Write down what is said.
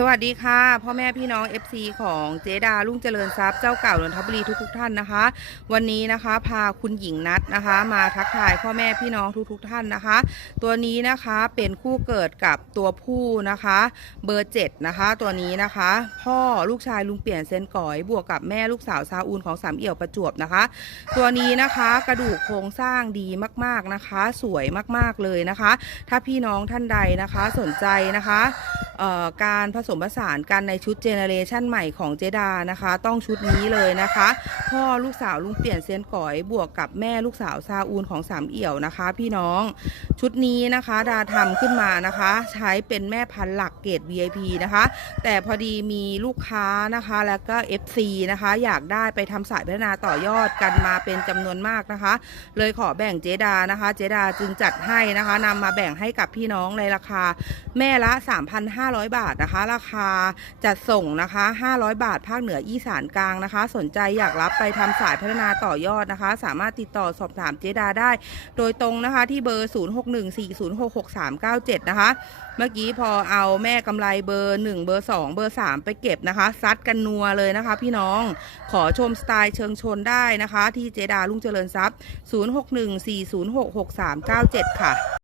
สวัสดีค่ะ พ่อแม่พี่น้อง FC ของเจดา ลุ่งเจริญทรัพย์เจ้าเก่านนทบุรีทุกทุกท่านนะคะ วันนี้นะคะพาคุณหญิงนัดนะคะ มาทักทาย พ่อแม่พี่น้องทุกทุกท่านนะคะ ตัวนี้นะคะเป็นคู่เกิดกับตัวผู้นะคะเบอร์เจ็ดนะคะ ตัวนี้นะคะ พ่อลูกชายลุงเปลี่ยนเซนก่อยบวกกับแม่ลูกสาวซาอูนของสามเอี่ยวประจวบนะคะตัวนี้นะคะกระดูกโครงสร้างดีมาก ๆนะคะ สวยมากๆเลยนะคะ ถ้าพี่น้องท่านใดนะคะสนใจนะคะการผสมผสานกันในชุดเจเนเรชันใหม่ของเจดานะคะต้องชุดนี้เลยนะคะพ่อลูกสาวลุงเปลี่ยนเซียนก๋อยบวกกับแม่ลูกสาวซาอูนของสามเอี่ยวนะคะพี่น้องชุดนี้นะคะ ดาทำขึ้นมานะคะ ใช้เป็นแม่พันหลักเกรด VIP นะคะแต่พอดีมีลูกค้านะคะแล้วก็ FC นะคะอยากได้ไปทำสายพัฒนาต่อยอดกันมาเป็นจำนวนมากนะคะเลยขอแบ่งเจดานะคะเจดาจึงจัดให้นะคะนำมาแบ่งให้กับพี่น้องในราคา แม่ละ 3,500 500 บาทนะคะราคาจัดส่งนะคะ 500 บาท ภาคเหนืออีสานกลางนะคะ สนใจอยากรับไปทำสายพัฒนาต่อยอดนะคะ สามารถติดต่อสอบถามเจดาได้ โดยตรงนะคะที่เบอร์ 0614066397 นะคะ เมื่อกี้พอเอาแม่กำไรเบอร์ 1 เบอร์ 2 เบอร์ 3 ไปเก็บนะคะ ซัดกัน นัว เลยนะคะ พี่น้องขอชมสไตล์เชิงชนได้นะคะ ที่เจดาลุงเจริญทรัพย์ 0614066397 ค่ะ